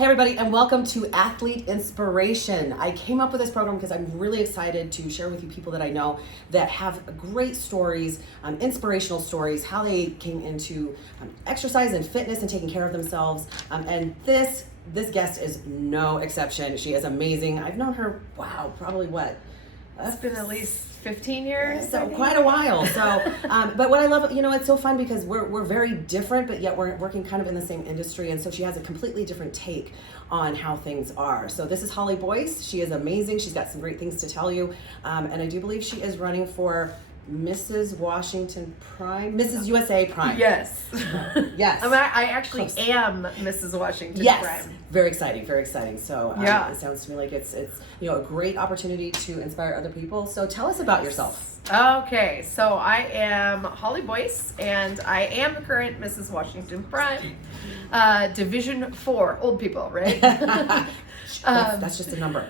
Hey everybody, and welcome to Athlete Inspiration. I came up with this program because I'm really excited to share with you people that I know that have great stories, inspirational stories, how they came into exercise and fitness and taking care of themselves. And this guest is no exception. She is amazing. I've known her, probably what? It's been at least 15 years. So quite a while. So, but what I love, it's so fun because we're very different, but yet we're working kind of in the same industry. And so she has a completely different take on how things are. So this is Boyce. She is amazing. She's got some great things to tell you. And I do believe she is running for Mrs. Washington Prime, Mrs. USA Prime. Yes. Yes. I actually am Mrs. Washington Prime. Very exciting, very exciting. So yeah. It sounds to me like it's a great opportunity to inspire other people. So tell us about yourself. Okay, so I am Boyce, and I am the current Mrs. Washington Prime, Division 4, old people, right? That's just a number.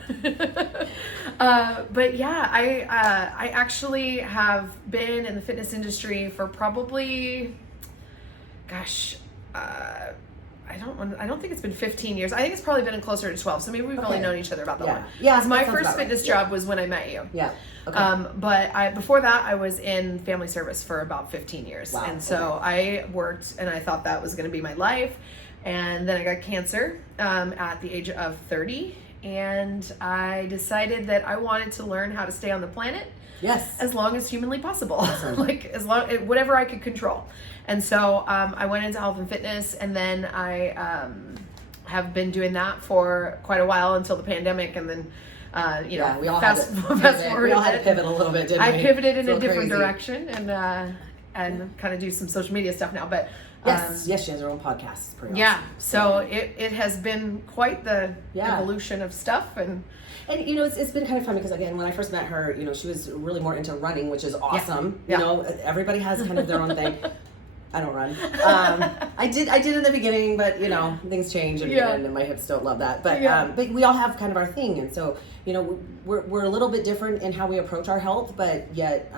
But yeah, I actually have been in the fitness industry for probably, I don't think it's been 15 years. I think it's probably been closer to 12. So maybe we've only known each other about that long. Yeah. My first fitness job was when I met you. Yeah. Okay. But before that, I was in family service for about 15 years. Wow. And so I worked, and I thought that was going to be my life. And then I got cancer at the age of 30. And I decided that I wanted to learn how to stay on the planet. Yes. As long as humanly possible. Awesome. Whatever I could control. And so I went into health and fitness, and then I have been doing that for quite a while until the pandemic, and then we all fast forward. We all had to pivot a little bit, didn't we? I pivoted in a different crazy direction and kind of do some social media stuff now, but yes, she has her own podcast. It's pretty awesome. So it has been quite the evolution of stuff, and it's been kind of fun because, again, when I first met her, she was really more into running, which is awesome. Yeah. Everybody has kind of their own thing. I don't run. I did in the beginning, but things change, and my hips don't love that. But but we all have kind of our thing, and so we're a little bit different in how we approach our health, but yet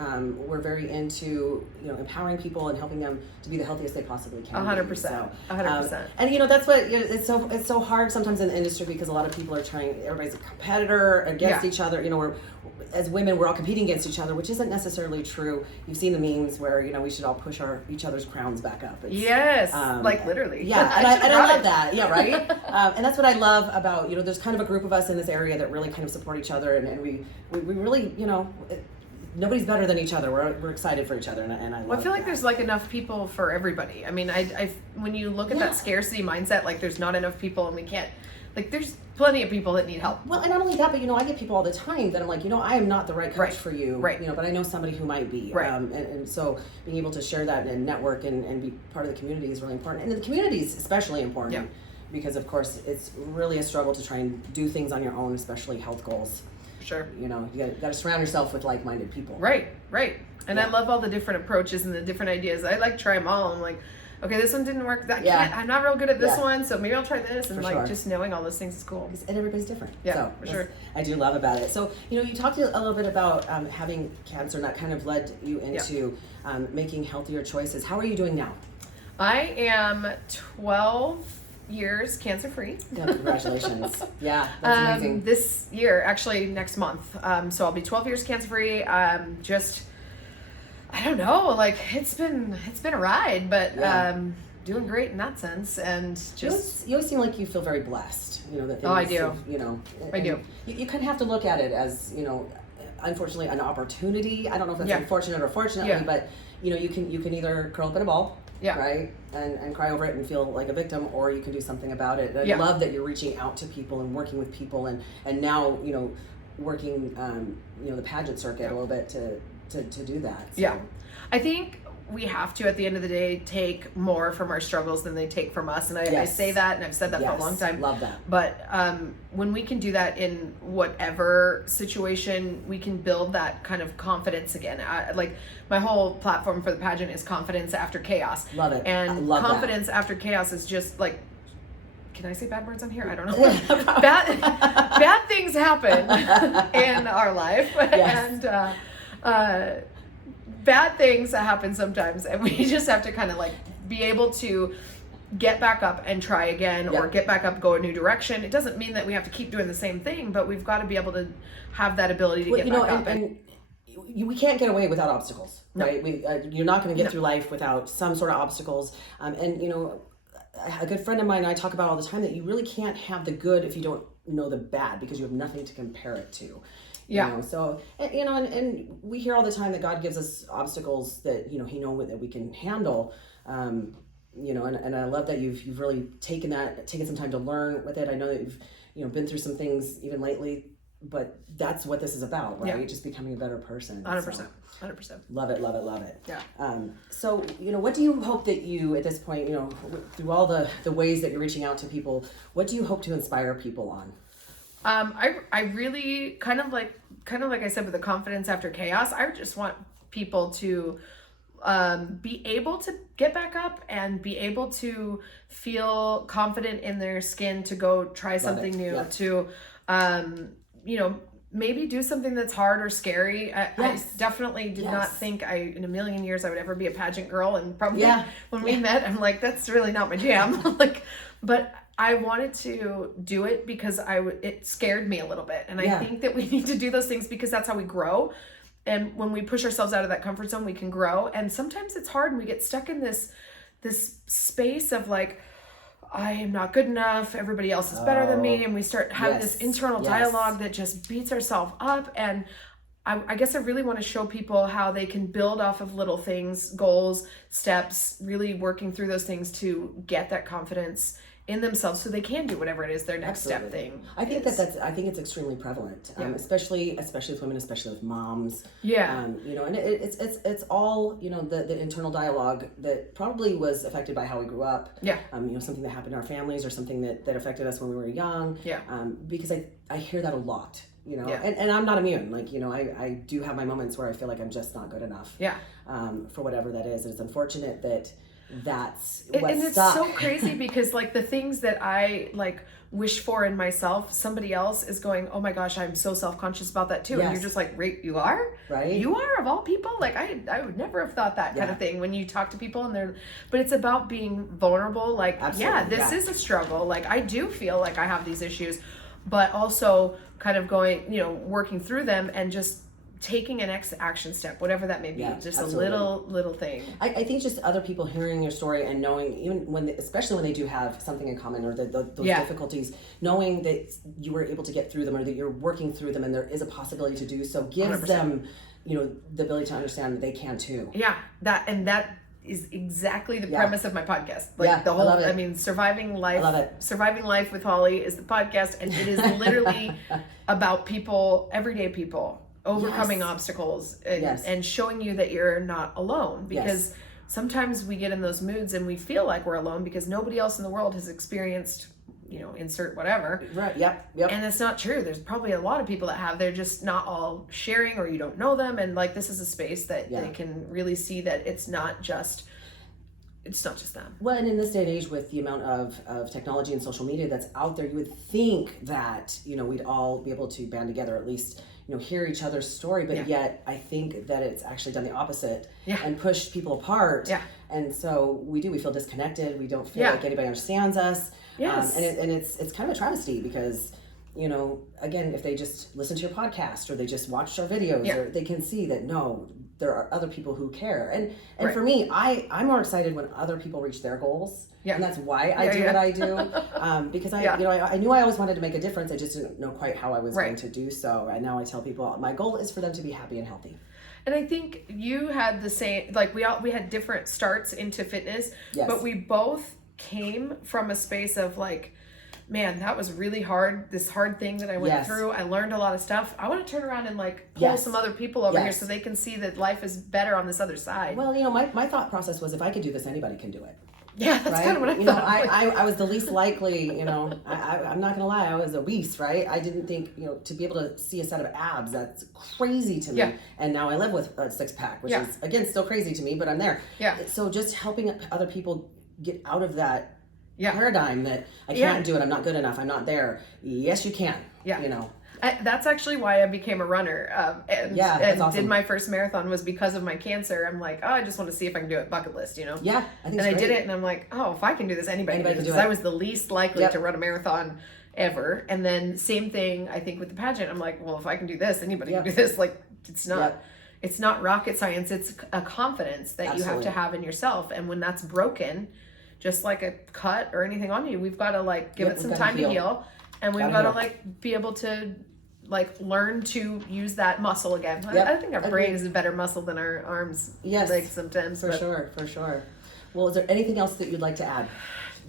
we're very into empowering people and helping them to be the healthiest they possibly can. 100%. 100%. And that's what it's so hard sometimes in the industry because a lot of people are trying. Everybody's a competitor against each other. As women, we're all competing against each other, which isn't necessarily true. You've seen the memes where we should all push each other's crowns back up. Yes, like literally. Yeah, and I love that. Yeah, right. And that's what I love about there's kind of a group of us in this area that really kind of support each other, and we really nobody's better than each other. We're excited for each other, and I love. Well, I feel like there's enough people for everybody. I mean, I when you look at that scarcity mindset, there's not enough people, and we can't. There's plenty of people that need help. Well, and not only that, but I get people all the time that I'm like, I am not the right coach for you, right? But I know somebody who might be, right? And so being able to share that and network and be part of the community is really important, and the community is especially important because, of course, it's really a struggle to try and do things on your own, especially health goals. Sure. You got to surround yourself with like-minded people. Right. And I love all the different approaches and the different ideas. I try them all. I'm like, okay, this one didn't work. I'm not real good at this one, so maybe I'll try this. And just knowing all those things is cool. And everybody's different. Yeah, so for sure. I do love about it. So, you talked a little bit about having cancer, and that kind of led you into making healthier choices. How are you doing now? I am 12 years cancer-free. Yeah, congratulations. Yeah, that's amazing. This year, actually next month. So I'll be 12 years cancer-free. I don't know, it's been a ride, but doing great in that sense, and just you always seem like you feel very blessed. That things I do. I do. You kind of have to look at it as unfortunately an opportunity. I don't know if that's unfortunate or fortunately, but you can either curl up in a ball. Yeah. Right. And cry over it and feel like a victim, or you can do something about it. And I love that you're reaching out to people and working with people, and now working the pageant circuit a little bit to do that. So. Yeah, I think we have to, at the end of the day, take more from our struggles than they take from us. And I say that, and I've said that for a long time. Love that. But when we can do that in whatever situation, we can build that kind of confidence again. My whole platform for the pageant is confidence after chaos. Love it. And confidence after chaos is just can I say bad words on here? I don't know. bad things happen in our life. Yes. And bad things that happen sometimes, and we just have to kind of be able to get back up and try again, or Yep. get back up, go a new direction. It doesn't mean that we have to keep doing the same thing, but we've got to be able to have that ability to Well, get you know, back up. and we can't get away without obstacles, No. right? You're not going to get No. through life without some sort of obstacles. And you know, a good friend of mine and I talk about all the time that you really can't have the good if you don't know the bad, because you have nothing to compare it to. Yeah. You know, so you know, and we hear all the time that God gives us obstacles that, you know, He knows that we can handle. You know, and I love that you've really taken some time to learn with it. I know that you've, you know, been through some things even lately, but that's what this is about, right? Yeah. Just becoming a better person. 100%. So, 100%. love it, love it, love it. Yeah. So, you know, what do you hope that you, at this point, you know, through all the ways that you're reaching out to people, what do you hope to inspire people on? I really kind of like I said with the confidence after chaos, I just want people to be able to get back up and be able to feel confident in their skin to go try something new, Yeah. to you know, maybe do something that's hard or scary. Yes. I definitely did not Yes. think in a million years I would ever be a pageant girl, and probably Yeah. when we met, I'm like, that's really not my jam. Like, but I wanted to do it because it scared me a little bit. And Yeah. I think that we need to do those things because that's how we grow. And when we push ourselves out of that comfort zone, we can grow. And sometimes it's hard and we get stuck in this space of like, I am not good enough. Everybody else is better than me. And we start having Yes. this internal Yes. dialogue that just beats ourselves up. And I guess I really want to show people how they can build off of little things, goals, steps, really working through those things to get that confidence in themselves so they can do whatever it is their next Absolutely. step thing. I think I think it's extremely prevalent, Yeah. especially with women, especially with moms. Yeah. You know, and it's all, you know, the internal dialogue that probably was affected by how we grew up. Yeah. You know, something that happened in our families or something that affected us when we were young. Yeah. Because I hear that a lot. You know, Yeah. and I'm not immune. Like, you know, I do have my moments where I feel like I'm just not good enough. Yeah. For whatever that is, and it's unfortunate that that's And what's it's stuck. so crazy because like the things that I like wish for in myself, somebody else is going, oh my gosh, I'm so self-conscious about that too. And Yes. you're just like, you are? Right? You are, of all people? Like I would never have thought that kind Yeah. of thing when you talk to people and but it's about being vulnerable. Like, Absolutely, yeah, this yeah. is a struggle. Like I do feel like I have these issues, but also kind of going, you know, working through them and just taking an action step, whatever that may be, Yeah, just absolutely. a little thing. I think just other people hearing your story and knowing, even especially when they do have something in common or those Yeah. difficulties, knowing that you were able to get through them or that you're working through them and there is a possibility to do so gives 100%. them, you know, the ability to understand that they can too. Yeah, that is exactly the Yeah. premise of my podcast. Like Yeah, the I whole, love it. I mean, surviving life. I love it. Surviving life with Holly is the podcast, and it is literally about people, everyday people, overcoming Yes. obstacles Yes. and showing you that you're not alone. Because Yes. sometimes we get in those moods and we feel like we're alone because nobody else in the world has experienced, you know, insert whatever. Right. Yep. And it's not true. There's probably a lot of people that have. They're just not all sharing, or you don't know them. And like, this is a space that Yeah. they can really see that it's not just them. Well, and in this day and age, with the amount of technology and social media that's out there, you would think that, you know, we'd all be able to band together, at least, you know, hear each other's story. But Yeah. yet, I think that it's actually done the opposite Yeah. and pushed people apart. Yeah. And so we feel disconnected. We don't feel Yeah. like anybody understands us. Yes. And it's kind of a travesty because, you know, again, if they just listen to your podcast or they just watched our videos, Yeah. or they can see that no, there are other people who care. And Right. for me, I'm more excited when other people reach their goals. Yeah. And that's why I Yeah, do yeah. what I do. Because Yeah. you know, I knew I always wanted to make a difference. I just didn't know quite how I was Right. going to do so. And now I tell people my goal is for them to be happy and healthy. And I think you had the same, like we had different starts into fitness, Yes. but we both came from a space of like, man, that was really hard. This hard thing that I went Yes. through. I learned a lot of stuff. I want to turn around and like pull Yes. some other people over here Yes. so they can see that life is better on this other side. Well, you know, my thought process was if I could do this, anybody can do it. Yeah, that's Right? kind of what I you thought. know, I was the least likely, you know, I'm not gonna lie, I was obese, right? I didn't think, you know, to be able to see a set of abs, that's crazy to me. Yeah. And now I live with a six pack, which Yeah. is, again, still crazy to me, but I'm there. Yeah. So just helping other people get out of that Yeah. paradigm that I Yeah. can't do it, I'm not good enough, I'm not there. Yes, you can. Yeah. You know. That's actually why I became a runner. And that's awesome. did my first marathon was because of my cancer. I'm like, oh, I just want to see if I can do it. Bucket list, you know? Yeah, I think and I great. did it, and I'm like, oh, if I can do this, anybody can do this. I was the least likely to run a marathon ever. And then same thing, I think, with the pageant. I'm like, well, if I can do this, anybody can do this. Like, it's not rocket science. It's a confidence that you have to have in yourself. And when that's broken, just like a cut or anything on you, we've got to like give it some time to heal. And we've got to like be able to like learn to use that muscle again. I think our brain is a better muscle than our arms. Yes, like sometimes. For sure. Well, is there anything else that you'd like to add?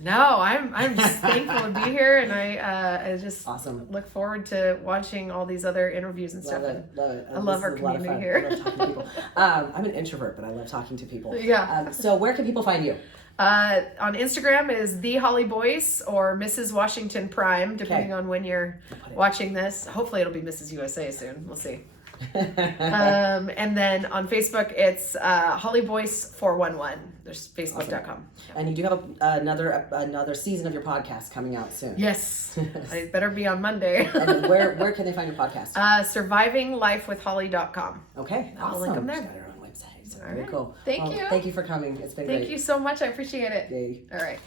No, I'm just thankful to be here, and I just look forward to watching all these other interviews and stuff. Love it. I love our community here. I love talking to people. I'm an introvert, but I love talking to people. Yeah. So where can people find you? On Instagram is the Holly Boyce or Mrs. Washington Prime, depending on when you're watching this. Hopefully it'll be Mrs. USA soon. We'll see. And then on Facebook it's Holly Boyce 411. There's facebook.com. And you do have another season of your podcast coming out soon. Yes. I better be on Monday. And where can they find your podcast? survivinglifewithholly.com. Okay. I'll link them there. Very cool. Thank you. Thank you for coming. It's been great. Thank you so much. I appreciate it. Yay. All right.